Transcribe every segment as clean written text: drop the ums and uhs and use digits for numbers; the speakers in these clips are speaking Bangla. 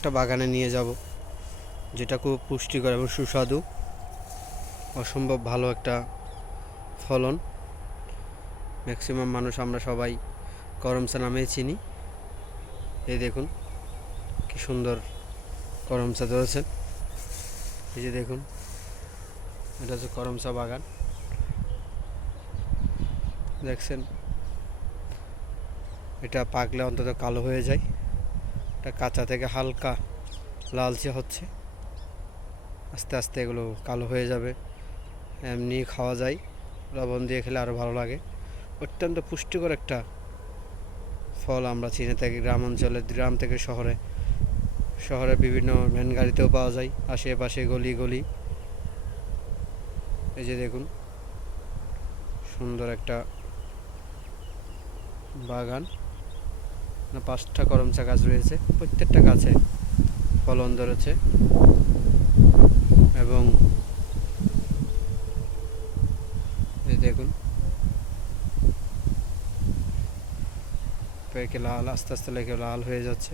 একটা বাগানে নিয়ে যাব, যেটা খুব পুষ্টিকর এবং সুস্বাদু, অসম্ভব ভালো একটা ফলন। ম্যাক্সিমাম মানুষ আমরা সবাই করমচা নামেই চিনি। এই দেখুন কি সুন্দর করমচা ধরেছেন। এই যে দেখুন, এটা হচ্ছে করমচা বাগান, দেখছেন। এটা পাকলে অন্তত কালো হয়ে যায়, এটা কাঁচা থেকে হালকা লালচে হচ্ছে, আস্তে আস্তে এগুলো কালো হয়ে যাবে। এমনি খাওয়া যায়, লবণ দিয়ে খেলে আরও ভালো লাগে। অত্যন্ত পুষ্টিকর একটা ফল আমরা চিনে থাকি গ্রাম অঞ্চলে, গ্রাম থেকে শহরে, শহরে বিভিন্ন ভ্যান গাড়িতেও পাওয়া যায়, আশেপাশে গলি গলি। এই যে দেখুন সুন্দর একটা বাগান, 5টা করমচা গাছ রয়েছে, প্রত্যেকটা গাছে ফলন ধরেছে। এবং এই দেখুন পেকে লাল, আস্তে আস্তে লেগে লাল হয়ে যাচ্ছে।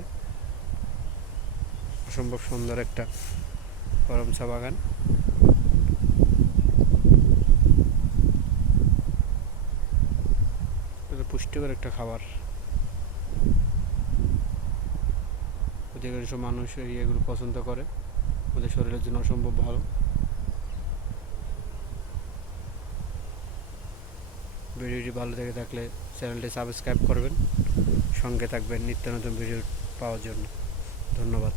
অসম্ভব সুন্দর একটা করমচা বাগান। পুষ্টিকর একটা খাবার, অধিকাংশ মানুষ এগুলো পছন্দ করে, ওদের শরীরের জন্য অসম্ভব ভালো। ভিডিওটি ভালো লেগে থাকলে চ্যানেলটি সাবস্ক্রাইব করবেন, সঙ্গে থাকবেন নিত্য নতুন ভিডিও পাওয়ার জন্য। ধন্যবাদ।